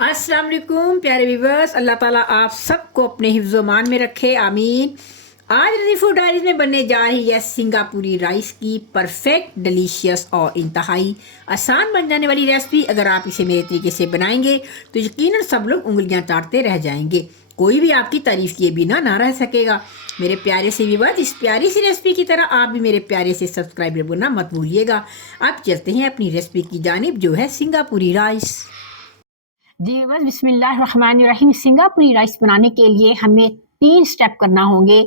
अस्सलाम वालेकुम प्यारे व्यूवर्स। अल्लाह ताला आप सबको अपने हिफ्ज़-ओ-मान में रखे, आमीन। आज रज़ी फूड डायरीज में बनने जा रही है सिंगापुरी राइस की परफेक्ट, डिलीशियस और इंतहाई आसान बन जाने वाली रेसिपी। अगर आप इसे मेरे तरीके से बनाएंगे तो यकीनन सब लोग उंगलियां चाटते रह जाएंगे, कोई भी आपकी तारीफ किए बिना ना रह सकेगा। मेरे प्यारे से व्यूवर्स, इस प्यारी सी रेसिपी की तरह आप भी मेरे प्यारे से सब्सक्राइबर बनना मत भूलिएगा। अब चलते हैं अपनी रेसिपी की जानिब, जो है सिंगापुरी राइस। जी बस बिस्मिल्लाहिर्रहमानिर्रहीम। सिंगापुरी राइस बनाने के लिए हमें 3 स्टेप करना होंगे,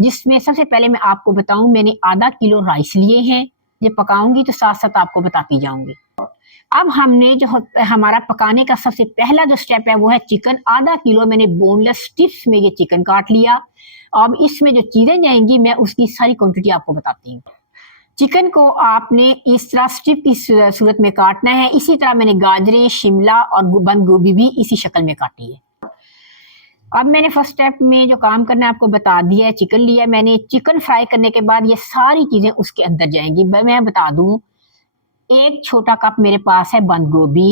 जिसमें सबसे पहले मैं आपको बताऊं, मैंने आधा किलो राइस लिए हैं। ये पकाऊंगी तो साथ साथ आपको बताती जाऊंगी। अब हमने जो हमारा पकाने का सबसे पहला जो स्टेप है वो है चिकन। आधा किलो मैंने बोनलेस स्ट्रिप्स में ये चिकन काट लिया। अब इसमें जो चीजें जाएंगी मैं उसकी सारी क्वांटिटी आपको बताती हूँ। चिकन को आपने इस तरह स्ट्रिप की सूरत में काटना है। इसी तरह मैंने गाजरें, शिमला और बंद गोभी भी इसी शक्ल में काटी है। अब मैंने फर्स्ट स्टेप में जो काम करना है आपको बता दिया है। चिकन लिया मैंने। चिकन फ्राई करने के बाद ये सारी चीजें उसके अंदर जाएंगी। मैं बता दूं, 1 छोटा कप मेरे पास है बंद गोभी,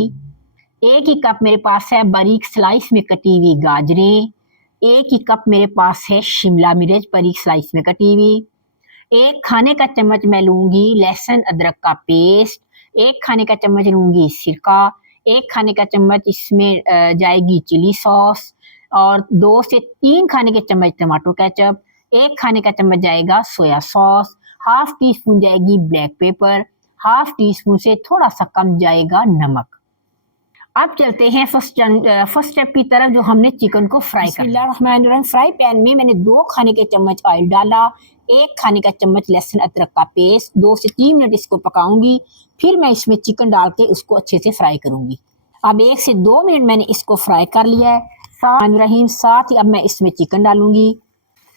1 ही कप मेरे पास है बारीक स्लाइस में कटी हुई गाजरें, 1 ही कप मेरे पास है शिमला मिर्च बारीक स्लाइस में कटी हुई, 1 खाने का चम्मच मैं लूंगी लहसुन अदरक का पेस्ट, 1 खाने का चम्मच लूंगी सिरका, 1 खाने का चम्मच इसमें जाएगी चिली सॉस और 2 से 3 खाने के चम्मच टमाटो केचप, 1 खाने का चम्मच जाएगा soya sauce, half teaspoon जाएगी black pepper, half teaspoon से थोड़ा सा कम जाएगा नमक। अब चलते हैं फर्स्ट स्टेप की तरफ, जो हमने चिकन को फ्राई करना। फ्राई पैन में मैंने 2 खाने के चम्मच ऑयल डाला, 1 खाने का चम्मच लहसुन अदरक का पेस्ट, 2 से 3 मिनट इसको पकाऊंगी। फिर मैं इसमें चिकन डाल के उसको अच्छे से फ्राई करूंगी। अब 1 से 2 मिनट मैंने इसको फ्राई कर लिया है। साथ ही अब मैं इसमें चिकन डालूंगी।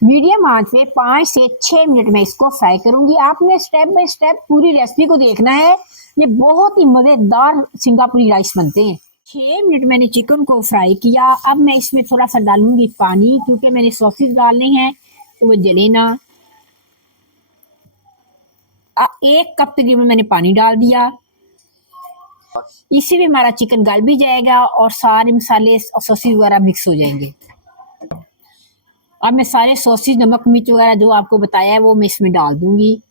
मीडियम आंच पे 5 से 6 मिनट में इसको फ्राई करूंगी। आपने स्टेप बाय स्टेप पूरी रेसिपी को देखना है। ये बहुत ही मजेदार सिंगापुरी राइस बनते हैं। 6 मिनट मैंने चिकन को फ्राई किया। अब मैं इसमें थोड़ा सा डालूंगी पानी, क्योंकि मैंने सॉसेज डालने हैं तो वो जले ना। 1 कप तकरीबन मैंने पानी डाल दिया। इसी में हमारा चिकन गल भी जाएगा और सारे मसाले और सॉसेज वगैरह मिक्स हो जाएंगे। अब मैं सारे सॉसेज, नमक, मिर्च वगैरह जो आपको बताया है वो मैं इसमें डाल दूंगी।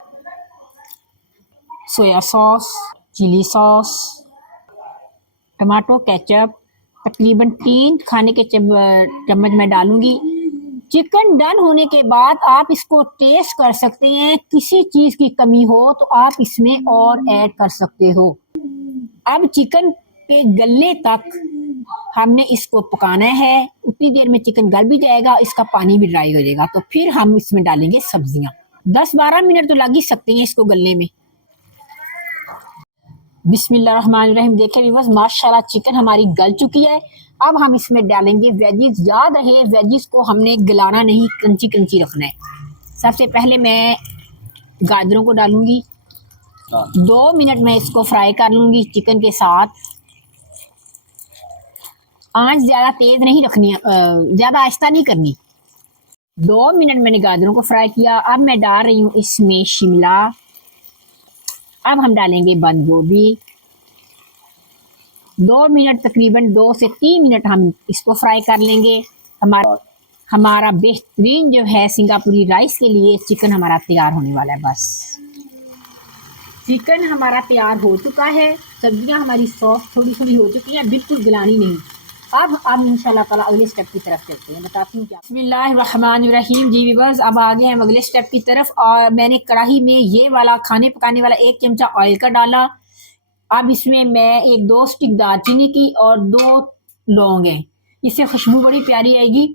Soya sauce, chilli sauce, tomato ketchup तकरीबन 3 खाने के चम्मच मैं डालूंगी। चिकन डन होने के बाद आप इसको टेस्ट कर सकते हैं। किसी चीज की कमी हो तो आप इसमें और ऐड कर सकते हो। अब चिकन के गलने तक हमने इसको पकाना है। उतनी देर में चिकन गल भी जाएगा, इसका पानी भी ड्राई हो जाएगा। तो फिर हम इसमें डालेंगे सब्जियां। 10-12 मिनट तो लग ही सकते हैं इसको गलने में। बिस्मिल्लाहिर्रहमानिर्रहीम। देखिए बस माशाल्लाह चिकन हमारी गल चुकी है। अब हम इसमें डालेंगे वेजिस। याद रहे वेजिस को हमने गलाना नहीं, क्रंची क्रंची रखना है। सबसे पहले मैं गाजरों को डालूंगी। 2 मिनट में इसको फ्राई कर लूंगी चिकन के साथ। आंच ज्यादा तेज नहीं रखनी, ज्यादा आहिस्ता नहीं करनी। 2 मिनट मैंने गाजरों को फ्राई किया। अब मैं डाल रही हूँ इसमें शिमला। अब हम डालेंगे बंद गोभी। 2 मिनट तकरीबन 2 से 3 मिनट हम इसको फ्राई कर लेंगे। हमारा बेहतरीन जो है सिंगापुरी राइस के लिए चिकन हमारा तैयार होने वाला है। बस चिकन हमारा तैयार हो चुका है। सब्जियां हमारी सॉफ्ट थोड़ी थोड़ी हो चुकी हैं, बिल्कुल गलानी नहीं। अब इंशाल्लाह ताला अगले स्टेप की तरफ चलते हैं। बताती हूँ क्या। बिस्मिल्लाहिर्रहमानिर्रहीम। जी व्यूअर्स, अब आ गए हम अगले स्टेप की तरफ। और मैंने कढ़ाई में ये वाला खाने पकाने वाला 1 चमचा ऑयल का डाला। अब इसमें मैं 1-2 स्टिक दालचीनी की और 2 लौंग हैं। इससे खुशबू बड़ी प्यारी आएगी।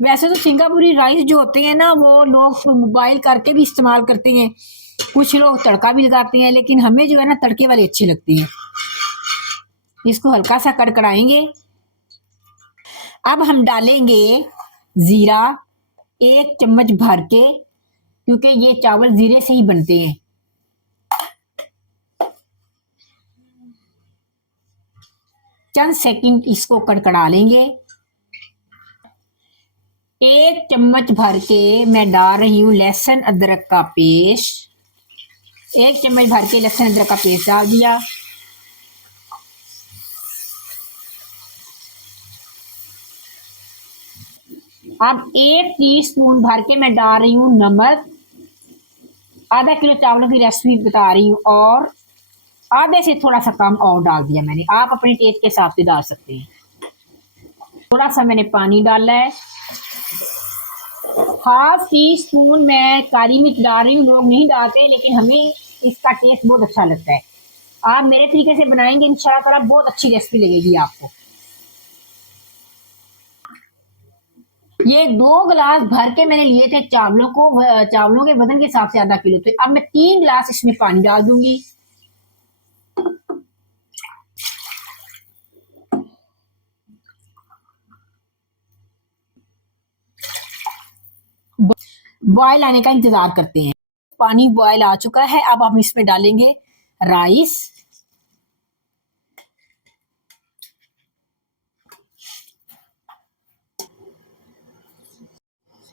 वैसे तो सिंगापुरी राइस जो होते हैं ना, वो लोग मोबाइल करके भी इस्तेमाल करते हैं, कुछ लोग तड़का भी लगाते हैं, लेकिन हमें जो है ना तड़के वाले अच्छे लगते हैं। इसको हल्का सा कड़कड़ाएंगे। अब हम डालेंगे जीरा 1 चम्मच भर के, क्योंकि ये चावल जीरे से ही बनते हैं। चंद सेकंड इसको कड़कड़ा लेंगे। 1 चम्मच भर के मैं डाल रही हूँ लहसुन अदरक का पेस्ट। 1 चम्मच भर के लहसुन अदरक का पेस्ट डाल दिया। अब 1 टीस्पून भर के मैं डाल रही हूँ नमक। आधा किलो चावलों की रेसिपी बता रही हूँ, और आधे से थोड़ा सा कम और डाल दिया मैंने। आप अपने टेस्ट के हिसाब से डाल सकते हैं। थोड़ा सा मैंने पानी डाला है। हाफ टी स्पून मैं काली मिर्च डाल रही हूँ। लोग नहीं डालते, लेकिन हमें इसका टेस्ट बहुत अच्छा लगता है। आप मेरे तरीके से बनाएंगे इंशाल्लाह ताला बहुत अच्छी रेसिपी लगेगी आपको। ये 2 गिलास भर के मैंने लिए थे चावलों को, चावलों के वजन के हिसाब से आधा किलो थे। अब मैं 3 गिलास इसमें पानी डाल दूंगी। बॉयल आने का इंतजार करते हैं। पानी बॉयल आ चुका है। अब हम इसमें डालेंगे राइस।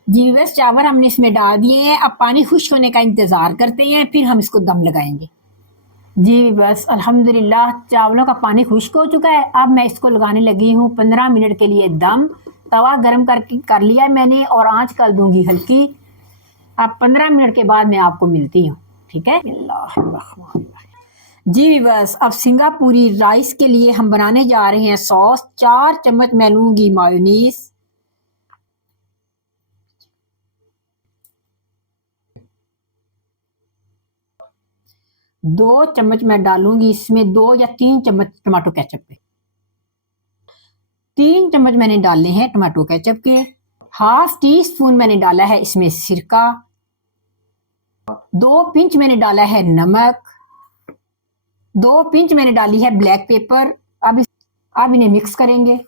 जी बस चावल हमने इसमें डाल दिए हैं। अब पानी खुश्क होने का इंतजार करते हैं, फिर हम इसको दम लगाएंगे। जी बस अल्हम्दुलिल्लाह चावलों का पानी खुश्क हो चुका है। अब मैं इसको लगाने लगी हूँ 15 मिनट के लिए दम। तवा गर्म कर लिया है मैंने, और आंच कर दूंगी हल्की। अब 15 मिनट के बाद मैं आपको मिलती हूँ, ठीक है। जी बस अब सिंगापुरी राइस के लिए हम बनाने जा रहे हैं सॉस। 4 चम्मच मैं लूंगी मायोनीज। 2 चम्मच मैं डालूंगी इसमें, 2 या 3 चम्मच टमाटो केचप के। 3 चम्मच मैंने डाले हैं टमाटो केचप के। हाफ टी स्पून मैंने डाला है इसमें सिरका। 2 पिंच मैंने डाला है नमक। 2 पिंच मैंने डाली है ब्लैक पेपर। अब इन्हें मिक्स करेंगे।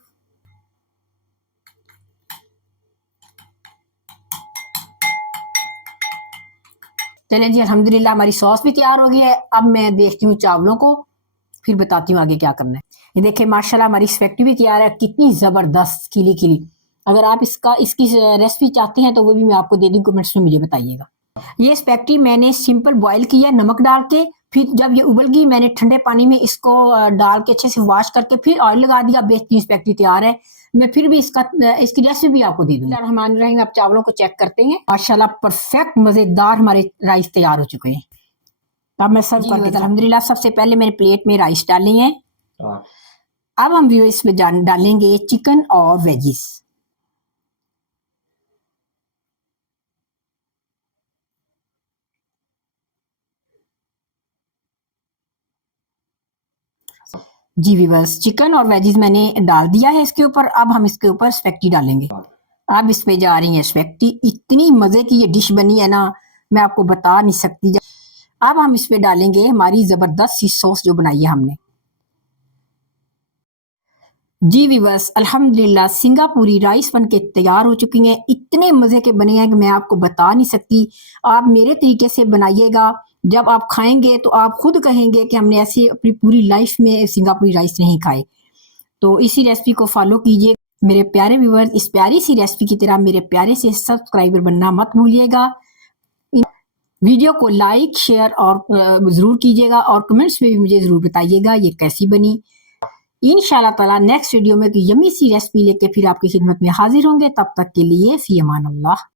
चलें जी अल्हम्दुलिल्लाह हमारी सॉस भी तैयार हो गई है। अब मैं देखती हूँ चावलों को, फिर बताती हूँ आगे क्या करना है। ये देखिए माशाल्लाह हमारी स्पेगेटी भी तैयार है। कितनी जबरदस्त खिली खिली। अगर आप इसकी रेसिपी चाहते हैं तो वो भी मैं आपको दे दूँ, कमेंट्स में मुझे बताइएगा। ये स्पेगेटी मैंने सिंपल बॉईल किया नमक डाल के। फिर जब ये उबल गई मैंने ठंडे पानी में इसको डाल के अच्छे से वॉश करके फिर ऑयल लगा दिया। बेहतरीन स्पेगेटी तैयार है। मैं फिर भी इसकी रेसिपी भी आपको दे दूंगी। हम रहेंगे, आप चावलों को चेक करते हैं। माशाल्लाह परफेक्ट मजेदार हमारे राइस तैयार हो चुके हैं। अब मैं सर्व कर देता हूं। अल्हम्दुलिल्लाह सबसे पहले मैंने प्लेट में राइस डाले हैं। अब हम इसमें डालेंगे चिकन और वेजिस। जी व्यूअर्स चिकन और वेजिस मैंने डाल दिया है इसके ऊपर। अब हम इसके ऊपर स्पेगेटी डालेंगे। अब इस पे जा रही है स्पेगेटी। इतनी मजे की ये डिश बनी है ना, मैं आपको बता नहीं सकती। अब हम इस पे डालेंगे हमारी जबरदस्त सी सॉस जो बनाई है हमने। जी व्यूअर्स अल्हम्दुलिल्लाह सिंगापुरी राइस बन के तैयार हो चुकी हैं। इतने मजे के बने हैं कि मैं आपको बता नहीं सकती। आप मेरे तरीके से बनाइएगा। जब आप खाएंगे तो आप खुद कहेंगे कि हमने ऐसी अपनी पूरी लाइफ में सिंगापुरी राइस नहीं खाए। तो इसी रेसिपी को फॉलो कीजिए। मेरे प्यारे व्यूअर्स इस प्यारी सी रेसिपी की तरह मेरे प्यारे से सब्सक्राइबर बनना मत भूलिएगा। वीडियो को लाइक शेयर और जरूर कीजिएगा, और कमेंट्स में भी मुझे जरूर बताइएगा ये कैसी बनी। इंशाल्लाह ताला नेक्स्ट वीडियो में यमी सी रेसिपी लेके फिर आपकी खिदमत में हाजिर होंगे। तब तक के लिए फी अमान अल्लाह।